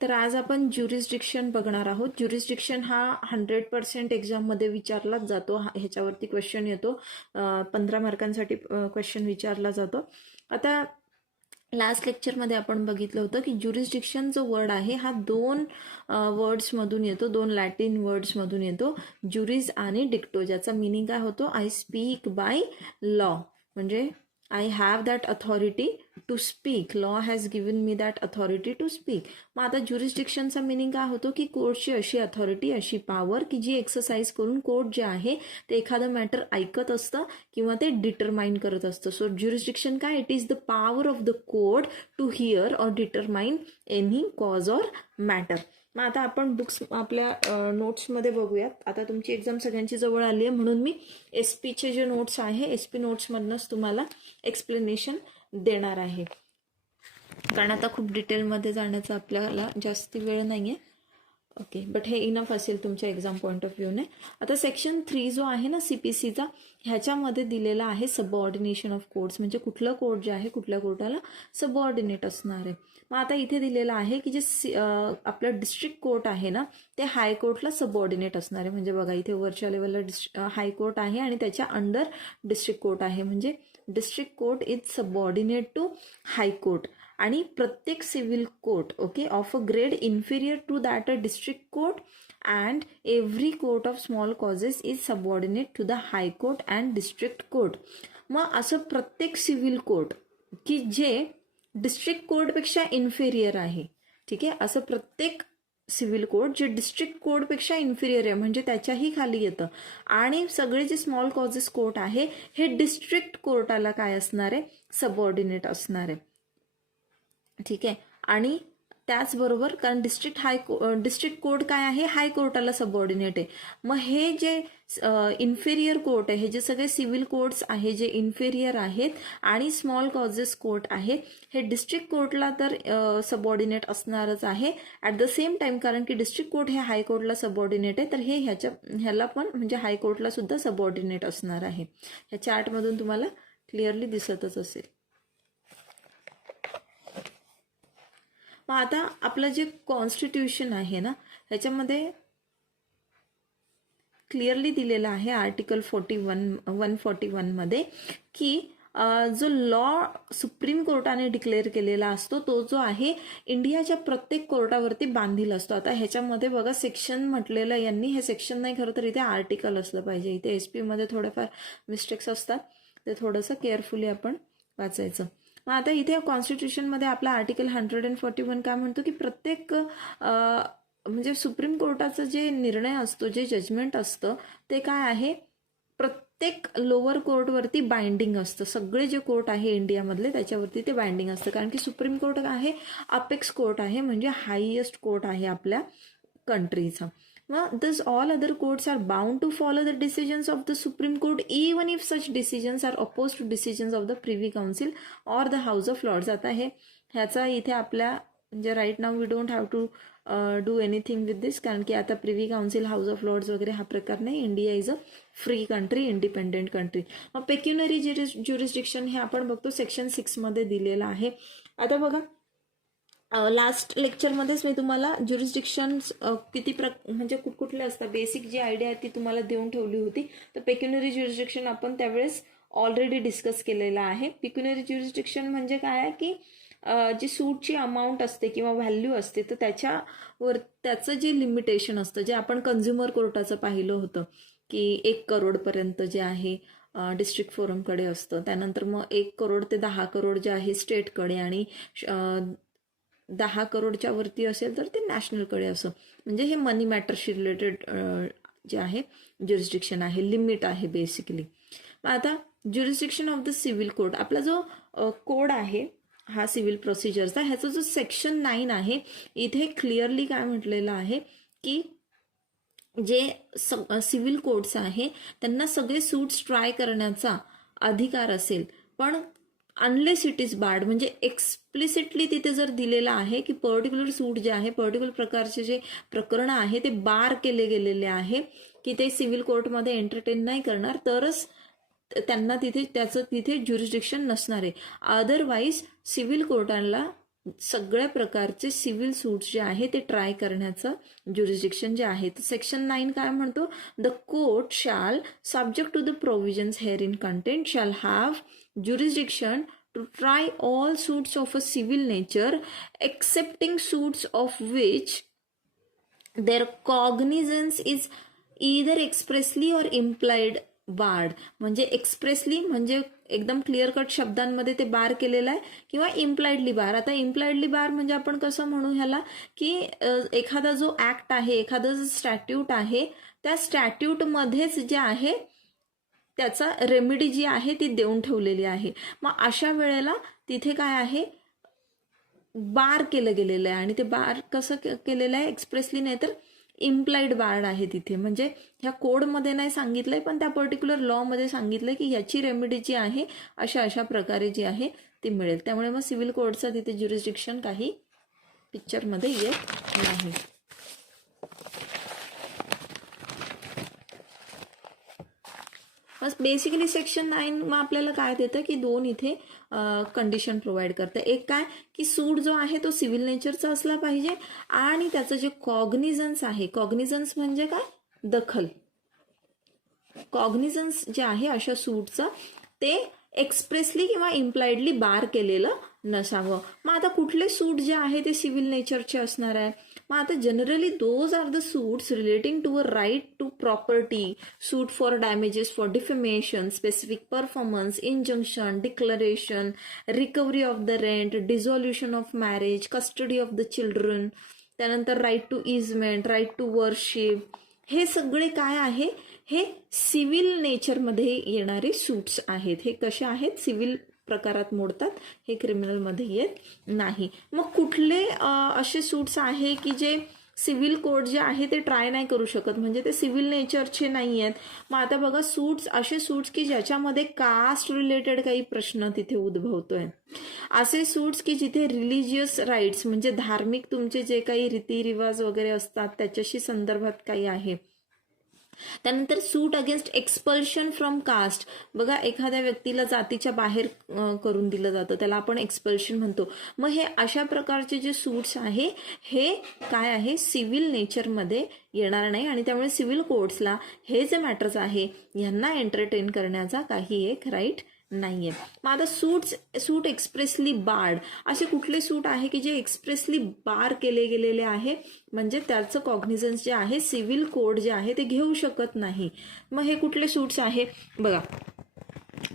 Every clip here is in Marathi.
तर आज आपण ज्युरिस्डिक्शन बघणार आहोत. ज्युरिस्डिक्शन हा 100% एक्झाममध्ये विचारलाच जातो. ह्याच्यावरती क्वेश्चन येतो. 15 मार्कांसाठी क्वेश्चन विचारला जातो. आता लास्ट लेक्चरमध्ये आपण बघितलं होतं की ज्युरिस्डिक्शन जो वर्ड आहे हा दोन वर्ड्समधून येतो, दोन लॅटिन वर्ड्समधून येतो, ज्युरिस आणि डिक्टो, ज्याचा मिनिंग काय होतो, आय स्पीक बाय लॉ, म्हणजे I have that authority to speak, law has given me that authority to speak. मग आता ज्युरिस्डिक्शनचा मिनिंग काय होतो की कोर्टची अशी अथॉरिटी, अशी पॉवर की जी एक्सरसाइज करून कोर्ट जे आहे ते एखादं मॅटर ऐकत असतं किंवा ते डिटरमाइन करत असतं. सो ज्युरिस्डिक्शन काय, it is the power of the court to hear or determine any cause or matter. मग आता आपण बुक्स आपल्या नोट्समध्ये बघूयात. आता तुमची एक्झाम सगळ्यांची जवळ आली आहे म्हणून मी एस पीचे जे नोट्स आहे, एस पी नोट्समधनंच तुम्हाला एक्सप्लेनेशन देणार आहे, कारण आता खूप डिटेलमध्ये जाण्याचा आपल्याला जास्ती वेळ नाही आहे. ओके, बट हे इनफ असेल तुमच्या एक्झाम पॉईंट ऑफ व्ह्यूने. आता सेक्शन 3 जो आहे ना CPCचा, ह्याच्यामध्ये दिलेला आहे सबऑर्डिनेशन ऑफ कोर्ट्स, म्हणजे कुठलं कोर्ट जे आहे कुठल्या कोर्टाला सबऑर्डिनेट असणार आहे. मग आता इथे दिलेलं आहे की जे आपलं डिस्ट्रिक्ट कोर्ट आहे ना ते हायकोर्टला सबऑर्डिनेट असणार आहे. म्हणजे बघा इथे वरच्या लेवलला हायकोर्ट आहे आणि त्याच्या अंडर डिस्ट्रिक्ट कोर्ट आहे, म्हणजे district court is subordinate to high court. आणि प्रत्येक civil court okay of a grade inferior to that a district court and every court of small causes is subordinate to the high court and district court. मग असं प्रत्येक सिव्हिल कोर्ट की जे डिस्ट्रिक्ट कोर्टपेक्षा इन्फिरियर आहे, ठीक आहे, असं प्रत्येक सिव्हिल कोर्ट जे डिस्ट्रिक्ट कोर्टपेक्षा इन्फिरियर आहे म्हणजे त्याच्याही खाली येतं. आणि सगळे जे स्मॉल कॉजेस कोर्ट आहे हे डिस्ट्रिक्ट कोर्टाला काय असणार आहे, सबऑर्डिनेट असणार आहे, ठीक आहे. आणि त्याचबरोबर कारण डिस्ट्रिक्ट कोर्ट काय आहे, हाय कोर्टाला सबऑर्डिनेट आहे. मग हे जे इन्फेरियर कोर्ट आहे, हे जे सगळे सिव्हिल कोर्ट्स आहे जे इन्फेरियर आहेत आणि स्मॉल कॉजेस कोर्ट आहे, हे डिस्ट्रिक्ट कोर्टला तर सबऑर्डिनेट असणारच आहे ॲट द सेम टाइम, कारण की डिस्ट्रिक्ट कोर्ट हे हाय कोर्टला सबऑर्डिनेट आहे, तर हे ह्याला पण म्हणजे हाय कोर्टला सुद्धा सबऑर्डिनेट असणार आहे. ह्या चार्टमधून तुम्हाला क्लिअरली दिसतच असेल. मग आता आपलं जे कॉन्स्टिट्यूशन आहे ना ह्याच्यामध्ये क्लिअरली दिलेलं आहे आर्टिकल 141 मध्ये की जो लॉ सुप्रीम कोर्टाने डिक्लेअर केलेला असतो तो जो आहे इंडियाच्या प्रत्येक कोर्टावरती बांधील असतो. आता ह्याच्यामध्ये बघा सेक्शन म्हटलेलं यांनी, हे सेक्शन नाही खरं तर इथे आर्टिकल असलं पाहिजे. इथे SP मध्ये थोडेफार मिस्टेक्स असतात, ते थोडंसं केअरफुली आपण वाचायचं. मग आता इथे कॉन्स्टिट्यूशनमध्ये आपला आर्टिकल 141 काय म्हणतो की प्रत्येक म्हणजे सुप्रीम कोर्टाचा जे निर्णय असतो, जे जजमेंट असतं ते काय आहे, प्रत्येक लोअर कोर्टवरती बाइंडिंग असतं. सगळे जे कोर्ट आहे इंडियामधले त्याच्यावरती ते बाइंडिंग असतं, कारण की सुप्रीम कोर्ट आहे अपेक्स कोर्ट आहे, म्हणजे हायेस्ट कोर्ट आहे आपल्या कंट्रीचा. Thus all other courts are bound to follow the decisions of the Supreme Court even if such decisions are opposed to decisions of the Privy Council or the House of Lords. आता ह्याचा इथे आपल्या म्हणजे राईट नाव we don't have to do anything with this, कारण की आता privy council, house of lords वगैरे हा प्रकार नाही. India is a free country, independent country. मग पेक्युनरी ज्युरिस्डिक्शन हे आपण बघतो सेक्शन 6 मध्ये दिलेलं आहे. आता बघा लास्ट लेक्चरमध्येच मी तुम्हाला ज्युरिस्डिक्शन किती म्हणजे कुठले असतात बेसिक जी आयडिया आहे ती तुम्हाला देऊन ठेवली होती. तर पेक्युनरी ज्युरिस्डिक्शन आपण त्यावेळेस ऑलरेडी डिस्कस केलेला आहे. पेक्युनरी ज्युरिस्डिक्शन म्हणजे काय आहे की जी सूटची अमाऊंट असते किंवा व्हॅल्यू असते तर त्याचं जे लिमिटेशन असतं, जे आपण कन्झ्युमर कोर्टाचं पाहिलं होतं की 1 करोडपर्यंत जे आहे डिस्ट्रिक्ट फोरमकडे असतं, त्यानंतर मग 1 करोड ते 10 करोड जे आहे स्टेटकडे, आणि 10 करोडच्या वरती असेल तर ते नॅशनलकडे असं. म्हणजे हे मनी मॅटरशी रिलेटेड जे आहे ज्युरिस्डिक्शन आहे, लिमिट आहे बेसिकली. आता jurisdiction of the civil court, आपला जो कोड आहे हा सिव्हिल प्रोसिजरचा, ह्याचा जो सेक्शन 9 आहे इथे क्लिअरली काय म्हटलेलं आहे की जे सिव्हिल कोर्ट्स आहे त्यांना सगळे सूट्स ट्राय करण्याचा अधिकार असेल, पण अनलेस इट इज बार्ड, म्हणजे एक्सप्लिसिटली तिथे जर दिलेलं आहे की पर्टिक्युलर सूट जे आहे, पर्टिक्युलर प्रकारचे जे प्रकरण आहे ते बार केले गेलेले आहे की ते सिव्हिल कोर्टमध्ये एंटरटेन नाही करणार, तरच त्यांना तिथे त्याचं तिथे ज्युरिस्डिक्शन नसणार आहे. अदरवाईज सिव्हिल कोर्टाला सगळ्या प्रकारचे सिव्हिल सूट्स जे आहे ते ट्राय करण्याचं ज्युरिस्डिक्शन जे आहे. तर सेक्शन 9 काय म्हणतो, the court shall subject to the provisions here in content shall have jurisdiction to try all suits of a civil nature excepting suits of which their cognizance is either expressly or implied barred. म्हणजे एक्सप्रेसली म्हणजे एकदम क्लिअर कट शब्दांमध्ये ते बार केलेलं आहे किंवा इम्प्लाइडली बार. आता इम्प्लाइडली बार म्हणजे आपण कसं म्हणू ह्याला की एखादा जो ऍक्ट आहे, एखादा जो स्टॅट्यूट आहे, त्या स्टॅट्यूटमध्येच जे आहे त्याचा रेमेडी जी आहे ती देऊन ठेवलेली आहे. मग अशा वेळेला तिथे काय आहे, बार केलं गेलेलं आहे. आणि ते बार कसं केलेलं आहे, एक्सप्रेसली नाही तर इम्प्लाइड बार आहे तिथे. म्हणजे ह्या कोडमध्ये नाही सांगितलंय पण त्या पर्टिक्युलर लॉमध्ये सांगितलंय की याची रेमेडी जी आहे अशा अशा प्रकारे जी आहे ती मिळेल. त्यामुळे मग सिव्हिल कोडचा तिथे ज्युरिस्डिक्शन काही पिक्चरमध्ये येत नाही. बस बेसिकली सेक्शन 9 मग आपल्याला काय देतं की दोन इथे कंडिशन प्रोव्हाइड करतं. एक काय की सूट जो आहे तो सिव्हिल नेचरचा असला पाहिजे आणि त्याचं जे कॉग्निझन्स आहे, कॉग्निझन्स म्हणजे काय, दखल. कॉग्निझन्स जे आहे अशा सूटचं ते एक्सप्रेसली किंवा इम्प्लाइडली बार केलेलं नसावं. मग आता कुठले सूट जे आहे ते सिव्हिल नेचरचे असणार आहे. मग आता generally those are the suits relating to a right to property, suit for damages for defamation, specific performance, injunction, declaration, recovery of the rent, dissolution of marriage, custody of the children, त्यानंतर right to easement, right to worship, हे सगळे काय आहे, हे सिव्हिल नेचरमध्ये येणारे सूट्स आहेत. हे कसे आहेत, सिव्हिल प्रकारात मोडतात, हे क्रिमिनलमध्ये येत नाही. मग कुठले असे सूट्स आहे की जे सिव्हिल कोड जे आहे ते ट्राय नाही करू शकत, म्हणजे ते सिव्हिल नेचरचे नाही आहेत. मग आता बघा, सूट्स असे सूट्स की ज्याच्यामध्ये कास्ट रिलेटेड काही प्रश्न तिथे उद्भवतोय, असे सूट्स की जिथे रिलिजियस राईट्स म्हणजे धार्मिक तुमचे जे काही रीतिरिवाज वगैरे असतात त्याच्याशी संदर्भात काही आहे. त्यानंतर सूट अगेन्स्ट एक्सपल्शन फ्रॉम कास्ट. बघा, एखाद्या व्यक्तीला जातीच्या बाहेर करून दिलं जातं, त्याला आपण एक्सपल्शन म्हणतो. मग हे अशा प्रकारचे जे सूट्स आहे हे काय आहे, सिव्हिल नेचरमध्ये येणार नाही. आणि त्यामुळे सिव्हिल कोर्ट्सला हे जे मॅटर्स आहे यांना एंटरटेन करण्याचा काही एक राईट नाहीये. मग आता सूट एक्सप्रेसली बार्ड, असे कुठले सूट आहे की जे एक्सप्रेसली बार केले गेलेले आहे, म्हणजे त्याचं कॉग्निझन्स जे आहे सिव्हिल कोड जे आहे ते घेऊ शकत नाही. मग हे कुठले सूट्स आहे बघा.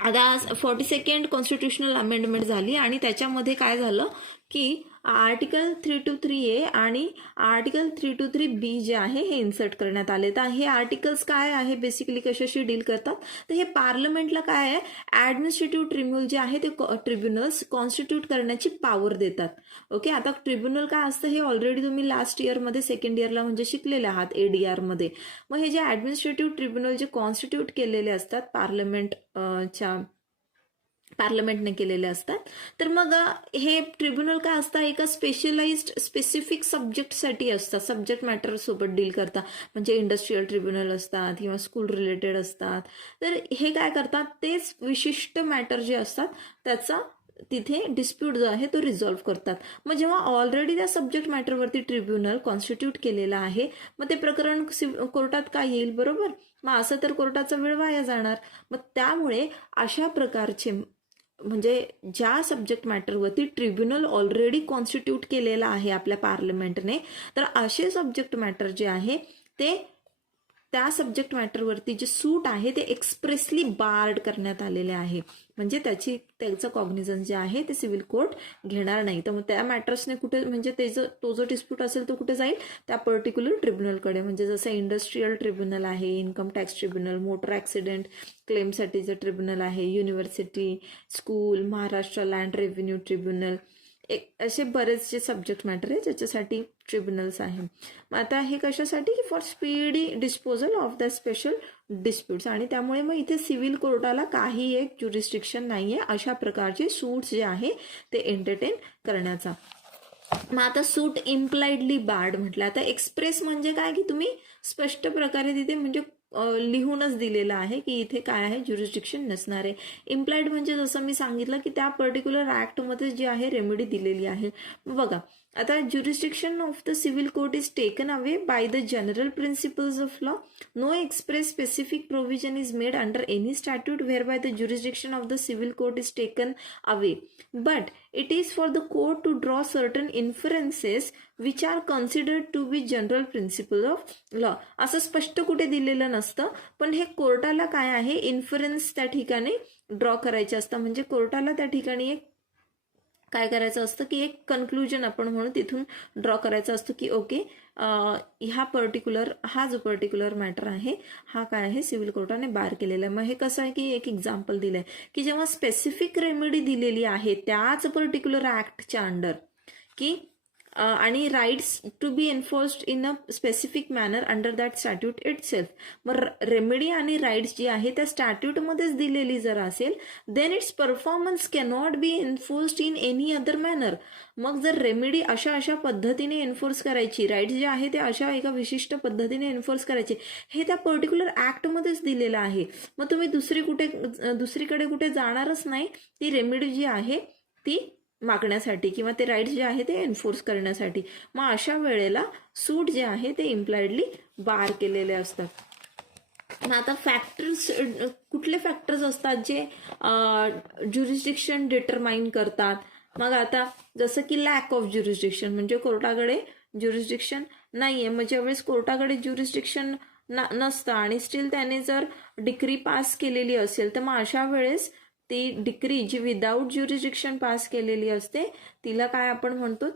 आता 42nd कॉन्स्टिट्युशनल अमेंडमेंट झाली आणि त्याच्यामध्ये काय झालं की आर्टिकल 323A आणि आर्टिकल 323B जे आहे हे इन्सर्ट करण्यात आले. तर हे आर्टिकल्स काय आहे, बेसिकली कशाशी डील करतात, तर हे पार्लमेंटला काय आहे, ॲडमिनिस्ट्रेटिव्ह ट्रिब्युनल जे आहे ते ट्रिब्युनल्स कॉन्स्टिट्यूट करण्याची पॉवर देतात. ओके, आता ट्रिब्युनल काय असतं हे ऑलरेडी तुम्ही लास्ट इयरमध्ये सेकंड इयरला म्हणजे शिकलेले आहात ADR मध्ये. मग हे जे ॲडमिनिस्ट्रेटिव्ह ट्रिब्युनल जे कॉन्स्टिट्यूट केलेले असतात पार्लमेंटने केलेले असतात, तर मग हे ट्रिब्युनल काय असतात, एका स्पेसिफिक सब्जेक्टसाठी असतात, सब्जेक्ट मॅटर सोबत डील करतात. म्हणजे इंडस्ट्रियल ट्रिब्युनल असतात किंवा स्कूल रिलेटेड असतात. तर हे काय करतात, तेच विशिष्ट मॅटर जे असतात त्याचा तिथे डिस्प्यूट जो आहे तो रिझॉल्व्ह करतात. मग जेव्हा ऑलरेडी त्या सब्जेक्ट मॅटरवरती ट्रिब्युनल कॉन्स्टिट्यूट केलेलं आहे, मग ते प्रकरण कोर्टात काय येईल, बरोबर. मग असं तर कोर्टाचा वेळ वाया जाणार. मग त्यामुळे अशा प्रकारचे म्हणजे ज्या सब्जेक्ट मॅटरवरती ट्रिब्युनल ऑलरेडी कॉन्स्टिट्यूट केलेला आहे आपल्या पार्लमेंटने, तर असे सब्जेक्ट मॅटर जे आहे ते त्या सब्जेक्ट मॅटरवरती जे सूट आहे ते एक्सप्रेसली बार्ड करण्यात आलेले आहे. म्हणजे त्याचं कॉग्निझन्स जे आहे ते सिव्हिल कोर्ट घेणार नाही. तर मग त्या मॅटर्सने कुठे म्हणजे तो जो डिस्प्यूट असेल तो कुठे जाईल, त्या पर्टिक्युलर ट्रिब्युनलकडे. म्हणजे जसं इंडस्ट्रियल ट्रिब्युनल आहे, income tax tribunal, motor accident क्लेमसाठीचं ट्रिब्युनल आहे, university, school, Maharashtra land revenue tribunal, असे बरेचसे सब्जेक्ट मॅटर आहे ज्याच्यासाठी ट्रिब्युनल्स आहे. मग आता हे कशासाठी, for speedy disposal of the special disputes. आणि त्यामुळे मग इथे सिव्हिल कोर्टाला काही एक ज्युरिस्डिक्शन नाहीये अशा प्रकारचे सूट्स जे आहे ते एंटरटेन करण्याचा. मग आता सूट इम्प्लाइडली बार्ड म्हटलं. आता एक्सप्रेस म्हणजे काय की तुम्ही स्पष्ट प्रकारे तिथे म्हणजे लिहूनच दिलेलं आहे की इथे काय आहे, ज्युरिस्डिक्शन नसणार आहे. इम्प्लाइड म्हणजे जसं मी सांगितलं की त्या पर्टिक्युलर ऍक्टमध्ये जी आहे रेमेडी दिलेली आहे. बघा आता jurisdiction of the civil court is taken away by the general principles of law. No express specific provision is made under any statute whereby the jurisdiction of the civil court is taken away. But it is for the court to draw certain inferences which are considered to be general principle of law. असं स्पष्ट कुठे दिलेलं नसतं, पण हे कोर्टाला काय आहे, इन्फरन्स त्या ठिकाणी ड्रॉ करायचे असतं. म्हणजे कोर्टाला त्या ठिकाणी एक काय करायचं असतं की एक कन्क्लुजन आपण म्हणून तिथून ड्रॉ करायचं असतं की ओके हा जो पर्टिक्युलर मॅटर आहे हा काय आहे सिव्हिल कोर्टाने बार केलेला आहे. मग हे कसं आहे की एक एक्झाम्पल दिलंय की जेव्हा स्पेसिफिक रेमेडी दिलेली आहे त्याच पर्टिक्युलर ऍक्टच्या अंडर की आणि rights to be enforced in a specific manner under that statute itself. मग रेमेडी आणि राईट्स जी आहे त्या स्टॅट्यूटमध्येच दिलेली जर असेल then its performance cannot be enforced in any other manner. मग जर रेमेडी अशा पद्धतीने एन्फोर्स करायची, राईट्स जे आहे ते अशा एका विशिष्ट पद्धतीने एन्फोर्स करायचे, हे त्या पर्टिक्युलर ऍक्टमध्येच दिलेलं आहे. मग तुम्ही दुसरीकडे कुठे जाणारच नाही ती रेमेडी जी आहे ती मागण्यासाठी किंवा ते राईट्स जे आहे ते एन्फोर्स करण्यासाठी. मग अशा वेळेला सूट जे आहे ते इम्प्लाइडली बार केलेले असतात. आता फॅक्टर्स, कुठले फॅक्टर्स असतात जे ज्युरिस्डिक्शन डिटरमाइन करतात. मग आता जसं की लॅक ऑफ ज्युरिस्डिक्शन म्हणजे कोर्टाकडे ज्युरिस्डिक्शन नाहीये. मग ज्यावेळेस कोर्टाकडे ज्युरिस्डिक्शन नसतं आणि स्टील त्याने जर डिक्री पास केलेली असेल तर मग अशा वेळेस ती डिक्री जी विदाऊट ज्युरिस्डिक्शन पास केलेली असते तिला काय आपण म्हणतो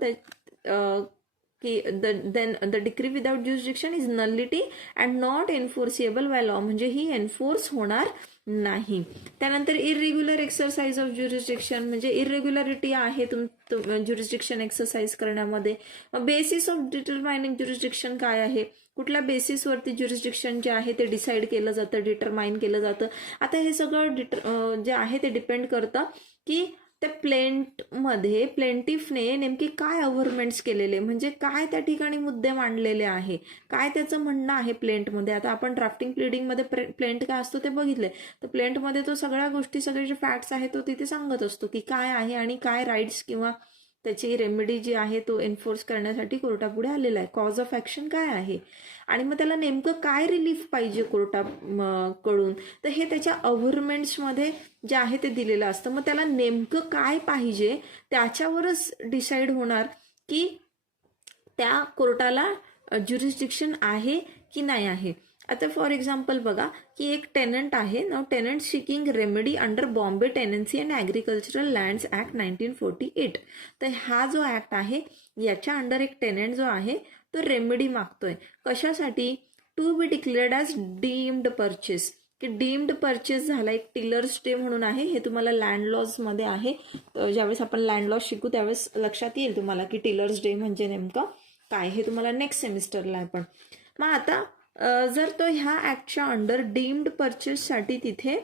की the decree without jurisdiction is nullity and not enforceable by law. म्हणजे ही एन्फोर्स होणार नाही. त्यानंतर इरेग्युलर एक्सरसाइज ऑफ ज्युरिस्डिक्शन म्हणजे इरेग्युलरिटी आहे ज्युरिस्डिक्शन एक्सरसाइज करण्यामध्ये. बेसिस ऑफ डिटरमाइनिंग ज्युरिस्डिक्शन काय आहे, कुठल्या बेसिसवरती ज्युरिस्डिक्शन जे आहे ते डिसाईड केलं जातं, डिटरमाइन केलं जातं. आता हे सगळं जे आहे ते डिपेंड करतं की त्या प्लेंटिफने नेमके काय अव्हरमेंट्स केलेले, म्हणजे काय त्या ठिकाणी मुद्दे मांडलेले आहे, काय त्याचं म्हणणं आहे प्लेंटमध्ये. आता आपण ड्राफ्टिंग प्लीडिंगमध्ये प्लेंट काय असतो ते बघितलंय. तर प्लेंटमध्ये तो सगळ्या गोष्टी, सगळे जे फॅक्ट्स आहेत तो तिथे सांगत असतो की काय आहे आणि काय राईट्स किंवा त्याची रेमेडी जी आहे तो एन्फोर्स करण्यासाठी कोर्टापुढे आलेला आहे, कॉज ऑफ ऍक्शन काय आहे आणि मग त्याला नेमकं काय रिलीफ पाहिजे कोर्टाकडून. तर हे त्याच्या अव्हरमेंट्समध्ये जे आहे ते दिलेलं असतं. मग त्याला नेमकं काय पाहिजे त्याच्यावरच डिसाईड होणार की त्या कोर्टाला ज्युरिस्डिक्शन आहे की नाही आहे. आता फॉर एक्झाम्पल बघा की एक टेनंट आहे ना, tenant seeking remedy under Bombay tenancy and agricultural lands act 1948. तर हा जो ऍक्ट आहे याच्या अंडर एक टेनंट जो आहे तो रेमेडी मागतोय कशासाठी, to be declared as deemed purchase. की डीम्ड परचेस झाला, एक टिलर स्टे म्हणून आहे, हे तुम्हाला लँड लॉज मध्ये आहे. ज्यावेळेस आपण लँड लॉज शिकू त्यावेळेस लक्षात येईल तुम्हाला की टिलर्स डे म्हणजे नेमकं काय, हे तुम्हाला नेक्स्ट सेमिस्टरला आहे. पण मग आता जर तो ह्या ऍक्टच्या अंडर डीम्ड परचेससाठी तिथे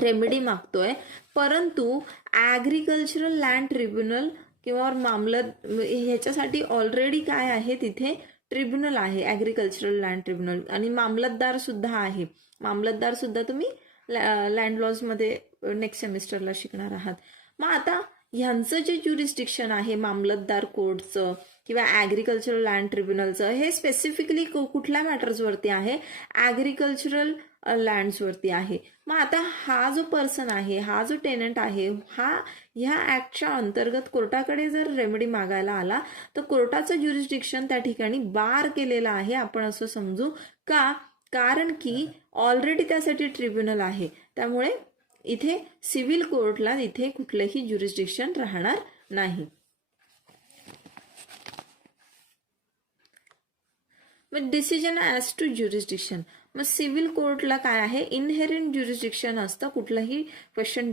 रेमेडी मागतोय, परंतु ॲग्रिकल्चरल लँड ट्रिब्युनल किंवा ह्याच्यासाठी ऑलरेडी काय आहे तिथे ट्रिब्युनल आहे, ॲग्रिकल्चरल लँड ट्रिब्युनल, आणि मामलतदार सुद्धा आहे. मामलतदार सुद्धा तुम्ही लँड लॉज मध्ये नेक्स्ट सेमिस्टरला शिकणार आहात. मग आता ह्यांचं जे ज्युरिस्डिक्शन आहे मामलतदार कोर्टचं किंवा ॲग्रिकल्चरल लँड ट्रिब्युनलचं, हे स्पेसिफिकली कुठल्या मॅटर्सवरती आहे, ॲग्रिकल्चरल लँड्सवरती आहे. मग आता हा जो पर्सन आहे, हा जो टेनंट आहे, हा ह्या ऍक्टच्या अंतर्गत कोर्टाकडे जर रेमेडी मागायला आला तर कोर्टाचं ज्युरिस्डिक्शन त्या ठिकाणी बार केलेलं आहे आपण असं समजू का, कारण की ऑलरेडी त्यासाठी ट्रिब्युनल आहे. त्यामुळे इथे सिव्हिल कोर्टला इथे कुठलंही ज्युरिस्डिक्शन राहणार नाही. मग डिसिजन ॲज टू ज्युरिस्डिक्शन, मग सिव्हिल कोर्टला काय आहे, इनहेरंट ज्युरिस्डिक्शन असतं कुठलाही क्वेश्चन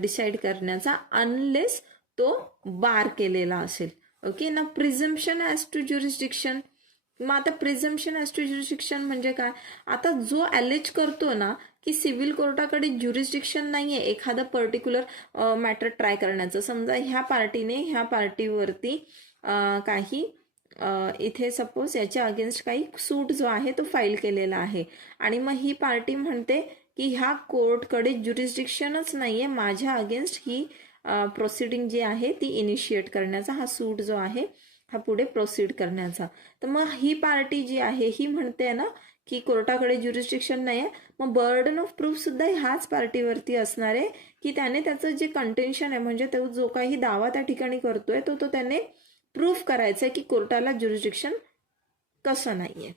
डिसाईड करण्याचा अनलेस तो बार केलेला असेल. ओके ना. प्रिझम्पशन ॲज टू ज्युरिस्डिक्शन, मग आता प्रिझम्पशन ॲज टू ज्युरिस्डिक्शन म्हणजे काय, आता जो अलेज करतो ना की सिव्हिल कोर्टाकडे ज्युरिस्डिक्शन नाहीये एखादा पर्टिक्युलर मॅटर ट्राय करण्याचं, समजा ह्या पार्टीने ह्या पार्टीवरती काही इथे सपोज याच्या अगेन्स्ट काही सूट जो आहे तो फाईल केलेला आहे आणि मग ही पार्टी म्हणते की ह्या कोर्टकडे ज्युरिस्डिक्शनच नाहीये माझ्या अगेन्स्ट ही प्रोसिडिंग जी आहे ती इनिशिएट करण्याचा, हा सूट जो आहे हा पुढे प्रोसीड करण्याचा. तर मग ही पार्टी जी आहे ही म्हणते ना की कोर्टाकडे ज्युरिस्डिक्शन नाही आहे, मग बर्डन ऑफ प्रूफ सुद्धा ह्याच पार्टीवरती असणार आहे की त्याने त्याचं जे कंटेन्शन आहे म्हणजे तो जो काही दावा त्या ठिकाणी करतोय तो त्याने प्रूफ करायचं आहे की कोर्टाला ज्युरिस्डिक्शन कसं नाहीये.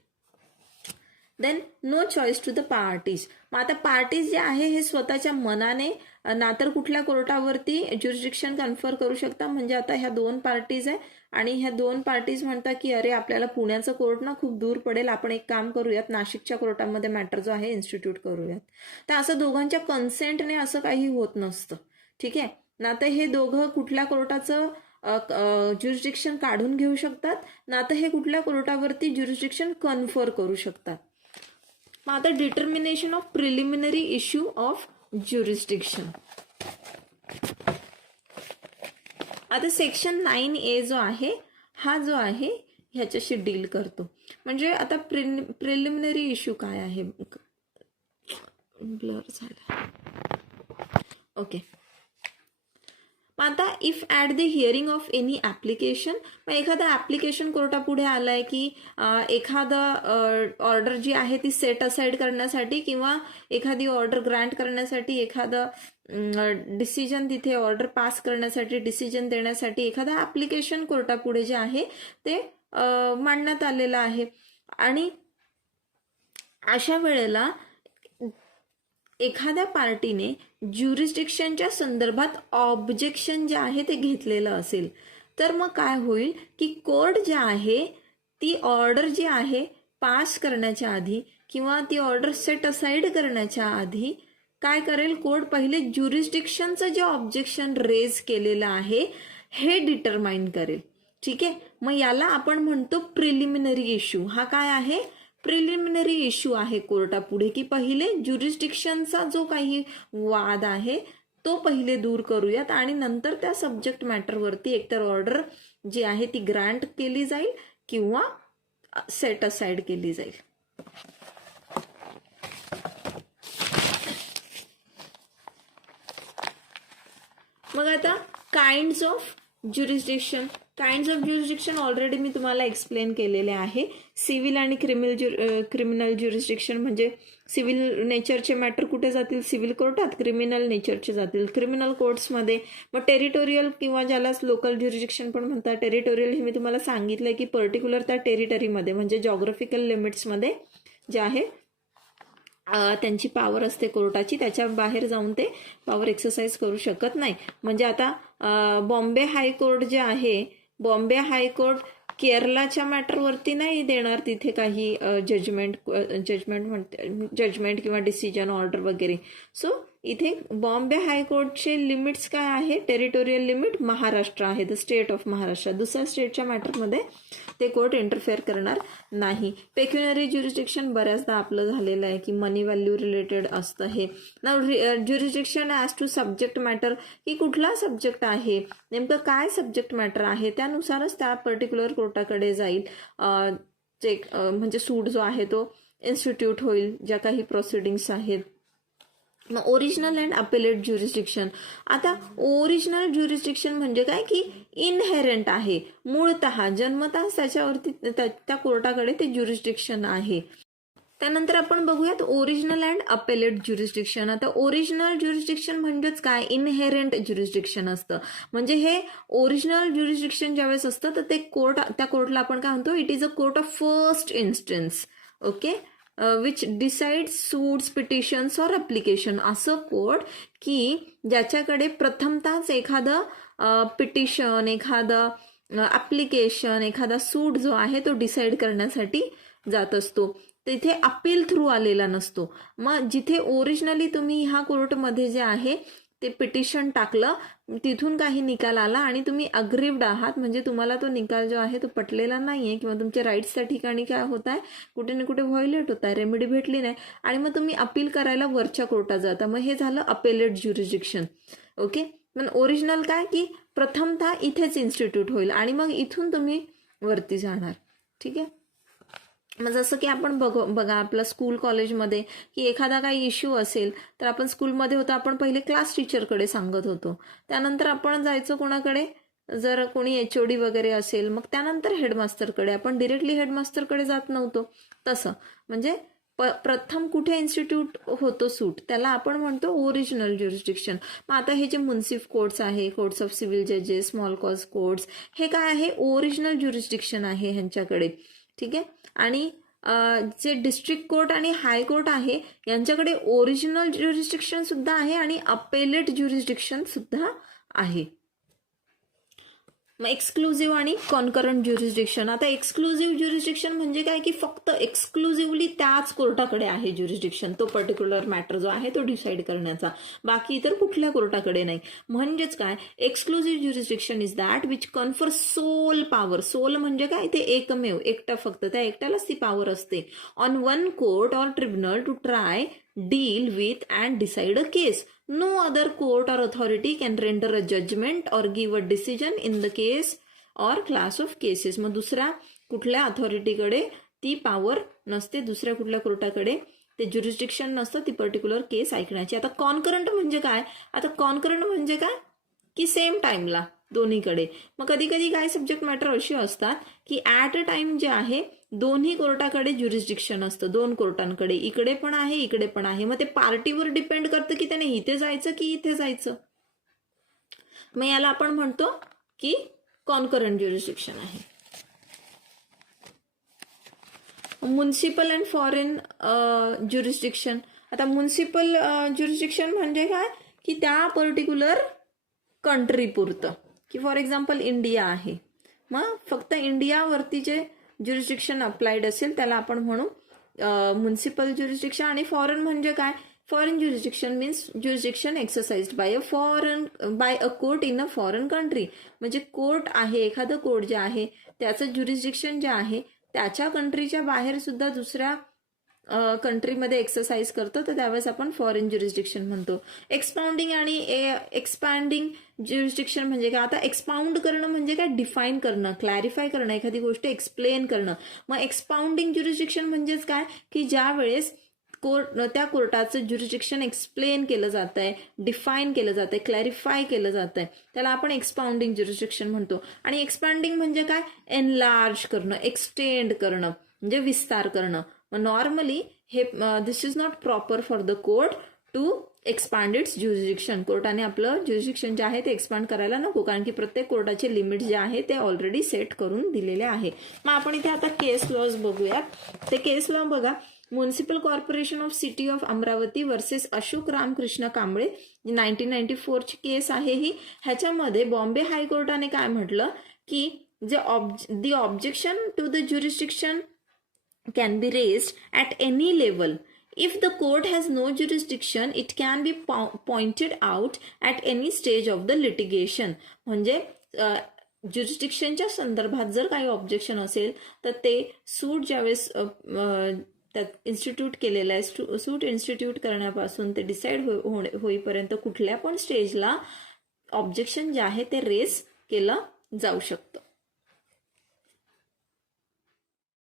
Then no choice to the parties. मग आता पार्टीज जे आहे हे स्वतःच्या मनाने ना तर कुठल्या कोर्टावरती ज्युरिस्डिक्शन कन्फर करू शकता. म्हणजे आता ह्या 2 पार्टीज आहे आणि ह्या 2 पार्टीज म्हणतात की अरे आपल्याला पुण्याचं कोर्ट ना खूप दूर पडेल, आपण एक काम करूयात नाशिकच्या कोर्टामध्ये मॅटर जो आहे इन्स्टिट्यूट करूयात. तर असं दोघांच्या कन्सेंटने असं काही होत नसतं. ठीक आहे ना. तर हे दोघं कुठल्या कोर्टाचं ज्युरिस्डिक्शन काढून घेऊ शकतात ना तर हे कुठल्या कोर्टावरती ज्युरिस्डिक्शन कन्फर करू शकतात. मग आता determination of preliminary issue of jurisdiction. आता सेक्शन 9A जो आहे हा जो आहे ह्याच्याशी डील करतो. म्हणजे आता प्रिलिमिनरी इश्यू काय आहे, ब्लर झाला. ओके. आता if at the hearing of any application, मग एखादा ॲप्लिकेशन कोर्टापुढे आलाय की एखादा ऑर्डर जी आहे ती सेट असाइड करण्यासाठी किंवा एखादी ऑर्डर ग्रँट करण्यासाठी, एखादा डिसिजन तिथे ऑर्डर पास करण्यासाठी, डिसिजन देण्यासाठी एखादा ॲप्लिकेशन कोर्टापुढे जे आहे ते मांडण्यात आलेलं आहे. आणि अशा वेळेला एखाद्या पार्टीने ज्युरिस्डिक्शनच्या संदर्भात ऑब्जेक्शन जे आहे ते घेतलेलं असेल तर मग काय होईल की कोर्ट जे आहे ती ऑर्डर जी आहे पास करण्याच्या आधी किंवा ती ऑर्डर सेट असाइड करण्याच्या आधी काय करेल, कोर्ट पहिले ज्युरिस्डिक्शनचं जे ऑब्जेक्शन रेज केलेलं आहे हे डिटरमाइन करेल. ठीक आहे. मग याला आपण म्हणतो प्रिलिमिनरी इश्यू. हा काय आहे, प्रिलिमिनरी इश्यू आहे कोर्टापुढे की पहिले ज्युरिस्डिक्शनचा जो काही वाद आहे तो पहिले दूर करूयात आणि नंतर त्या सब्जेक्ट मॅटरवरती एकतर ऑर्डर जी आहे ती ग्रँट केली जाईल किंवा सेट असाइड केली जाईल. मग आता kinds of jurisdiction. Kinds of jurisdiction already मी तुम्हाला एक्सप्लेन केलेले आहे. सिव्हिल आणि क्रिमिनल ज्युरिस्डिक्शन म्हणजे सिव्हिल नेचरचे मॅटर कुठे जातील, सिव्हिल कोर्टात. क्रिमिनल नेचरचे जातील क्रिमिनल कोर्ट्समध्ये. मग टेरिटोरियल किंवा ज्याला लोकल ज्युरिस्डिक्शन पण म्हणतात. टेरिटोरियल हे मी तुम्हाला सांगितलंय की पर्टिक्युलर त्या टेरिटरीमध्ये म्हणजे जॉग्राफिकल लिमिट्समध्ये जे आहे त्यांची पॉवर असते कोर्टाची, त्याच्या बाहेर जाऊन ते पॉवर एक्सरसाइज करू शकत नाही. म्हणजे आता बॉम्बे हायकोर्ट जे आहे, बॉम्बे हायकोर्ट केरलाच्या मॅटरवरती नाही देणार तिथे काही जजमेंट किंवा डिसिजन ऑर्डर वगैरे. सो इथे बॉम्बे हायकोर्टचे लिमिट्स काय आहे, टेरिटोरियल लिमिट महाराष्ट्र आहे, द स्टेट ऑफ महाराष्ट्र. दुसऱ्या स्टेटच्या मॅटरमध्ये ते कोर्ट इंटरफेअर करणार नाही. पेक्युनरी ज्युरिस्डिक्शन बऱ्याचदा आपलं झालेलं आहे की मनी व्हॅल्यू रिलेटेड असतं हे. Now jurisdiction as to subject matter की कुठला सब्जेक्ट आहे, नेमकं काय सब्जेक्ट मॅटर आहे त्यानुसारच त्या पर्टिक्युलर कोर्टाकडे जाईल. म्हणजे सूट जो आहे तो इन्स्टिट्यूट होईल ज्या काही प्रोसिडिंग्स आहेत. मग ओरिजिनल अँड अपेलेट ज्युरिस्डिक्शन. आता ओरिजिनल ज्युरिस्डिक्शन म्हणजे काय की इनहेरंट आहे, मूळतः जन्मतः त्याच्यावरती त्या कोर्टाकडे ते ज्युरिस्डिक्शन आहे. त्यानंतर आपण बघूयात ओरिजिनल अँड अपेलेट ज्युरिस्डिक्शन. आता ओरिजिनल ज्युरिस्डिक्शन म्हणजेच काय, इनहेरंट ज्युरिस्डिक्शन असतं. म्हणजे हे ओरिजिनल ज्युरिस्डिक्शन ज्यावेळेस असतं तर ते कोर्ट, त्या कोर्टला आपण काय म्हणतो, it is a court of first instance. Okay. Which decide suits, petitions or application. असं कोर्ट की ज्याच्याकडे प्रथमतःच एखादं पिटिशन, एखादं ॲप्लिकेशन, एखादा सूट जो आहे तो डिसाइड करण्यासाठी जात असतो. तिथे अपील थ्रू आलेला नसतो. मग जिथे ओरिजिनली तुम्ही ह्या कोर्टमध्ये जे आहे ते पिटिशन टाकलं, तिथून काही निकाल आला आणि तुम्ही अग्रीव्ड आहात, म्हणजे तुम्हाला तो निकाल जो आहे तो पटलेला नाहीये किंवा तुमच्या राईट्स त्या ठिकाणी काय होत आहे, कुठे ना कुठे व्हायोलेट होत आहे, रेमेडी भेटली नाही आणि मग तुम्ही अपील करायला वरच्या कोर्टात जाता. मग हे झालं अपेलेट ज्युरिस्डिक्शन. ओके. पण ओरिजिनल काय की प्रथमतः इथेच इन्स्टिट्यूट होईल आणि मग इथून तुम्ही वरती जाणार. ठीक आहे. मग जसं की आपण बघा आपलं स्कूल कॉलेजमध्ये की एखादा काही इश्यू असेल तर आपण स्कूलमध्ये होतो, आपण पहिले क्लास टीचरकडे सांगत होतो, त्यानंतर आपण जायचो कोणाकडे, जर कोणी HOD वगैरे असेल मग त्यानंतर हेडमास्टरकडे, आपण डिरेक्टली हेडमास्टरकडे जात नव्हतो. तसं म्हणजे प्रथम कुठे इन्स्टिट्यूट होतो सूट, त्याला आपण म्हणतो ओरिजिनल ज्युरिस्डिक्शन. मग आता हे जे मुन्सिफ कोर्ट्स आहे, कोर्ट्स ऑफ सिव्हिल जजेस, स्मॉल कॉज कोर्ट्स, हे काय आहे, ओरिजिनल ज्युरिस्डिक्शन आहे ह्यांच्याकडे. ठीक आहे. आणि जे डिस्ट्रिक्ट कोर्ट आणि हायकोर्ट आहे यांच्याकडे ओरिजिनल ज्युरिस्डिक्शन सुद्धा आहे आणि अपेलेट ज्युरिस्डिक्शन सुद्धा आहे. मग एक्सक्लुझिव्ह आणि कॉन्करंट ज्युरिस्डिक्शन. आता एक्सक्लुझिव्ह ज्युरिस्डिक्शन म्हणजे काय की फक्त एक्सक्लुझिव्हली त्याच कोर्टाकडे आहे ज्युरिस्डिक्शन, तो पर्टिक्युलर मॅटर जो आहे तो डिसाईड करण्याचा, बाकी इतर कुठल्या कोर्टाकडे नाही. म्हणजेच काय, exclusive jurisdiction is that which confer sole power. Sole म्हणजे काय, ते एकमेव, एकटा, फक्त त्या एकट्यालाच ती पॉवर असते, on one court or tribunal to try, deal with and decide a case. No other court or authority can render a judgment or give a decision in the case or class of cases. मग दुसऱ्या कुठल्या अथॉरिटीकडे ती पॉवर नसते, दुसऱ्या कुठल्या कोर्टाकडे ते ज्युरिस्डिक्शन नसतं ती पर्टिक्युलर केस ऐकण्याची. आता कॉन्करंट म्हणजे काय, आता कॉन्करंट म्हणजे काय की सेम टाइमला दोन्हीकडे. मग कधी कधी काय सब्जेक्ट मॅटर अशी असतात की ॲट अ टाइम जे आहे दोन्ही कोर्टाकडे ज्युरिस्डिक्शन असतं, दोन कोर्टांकडे, इकडे पण आहे इकडे पण आहे. मग ते पार्टीवर डिपेंड करतं की त्याने इथे जायचं की इथे जायचं. मग याला आपण म्हणतो की कॉन्करंट ज्युरिस्डिक्शन आहे. Municipal and foreign jurisdiction. आता म्युनिसिपल ज्युरिस्डिक्शन म्हणजे काय की त्या पर्टिक्युलर कंट्री पुरतं, की फॉर एक्झाम्पल इंडिया आहे, मग फक्त इंडियावरती जे ज्युरिस्डिक्शन अप्लाइड असेल त्याला आपण म्हणू म्युनिसिपल ज्युरिस्डिक्शन. आणि फॉरेन म्हणजे काय, foreign jurisdiction means jurisdiction exercised by a court in a foreign country. म्हणजे कोर्ट आहे, एखादं कोर्ट जे आहे त्याचं ज्युरिस्डिक्शन जे आहे त्याच्या कंट्रीच्या बाहेर सुद्धा दुसऱ्या कंट्रीमध्ये एक्सरसाइज करतो, तर त्यावेळेस आपण फॉरेन ज्युरिस्डिक्शन म्हणतो. एक्सपाउंडिंग आणि एक्सपॅन्डिंग ज्युरिस्डिक्शन म्हणजे काय, आता एक्सपाउंड करणं म्हणजे काय, डिफाईन करणं, क्लॅरिफाय करणं, एखादी गोष्ट एक्सप्लेन करणं. मग एक्सपाउंडिंग ज्युरिस्डिक्शन म्हणजेच काय की ज्या वेळेस त्या कोर्टाचं ज्युरिस्डिक्शन एक्सप्लेन केलं जात आहे, डिफाईन केलं जात आहे, क्लॅरिफाय केलं जात आहे, त्याला आपण एक्सपाउंडिंग ज्युरिस्डिक्शन म्हणतो. आणि एक्सपॅन्डिंग म्हणजे काय, एनलार्ज करणं, एक्सटेंड करणं म्हणजे विस्तार करणं. नॉर्मली हे this is not proper for the court to expand its jurisdiction. कोर्टाने आपलं ज्युरिस्डिक्शन जे आहे ते एक्सपांड करायला नको, कारण की प्रत्येक कोर्टाचे लिमिट जे आहे ते ऑलरेडी सेट करून दिलेले आहे. मग आपण इथे आता केस लॉज बघूयात. ते केस लॉ बघा, municipal corporation of city of Amravati versus Ashok Ramkrishna Kamble 1994 ची केस आहे ही. ह्याच्यामध्ये बॉम्बे हायकोर्टाने काय म्हटलं की the objection to the jurisdiction can be raised at any level. If the court has no jurisdiction, it can be pointed out at any stage of the litigation. म्हणजे ज्युरिस्डिक्शनच्या संदर्भात जर काही ऑब्जेक्शन असेल तर ते सूट ज्यावेळेस त्यात इन्स्टिट्यूट केलेलं आहे, सूट इन्स्टिट्यूट करण्यापासून ते डिसाईड होईपर्यंत कुठल्या पण स्टेजला ऑब्जेक्शन जे आहे ते रेज केलं जाऊ शकतं.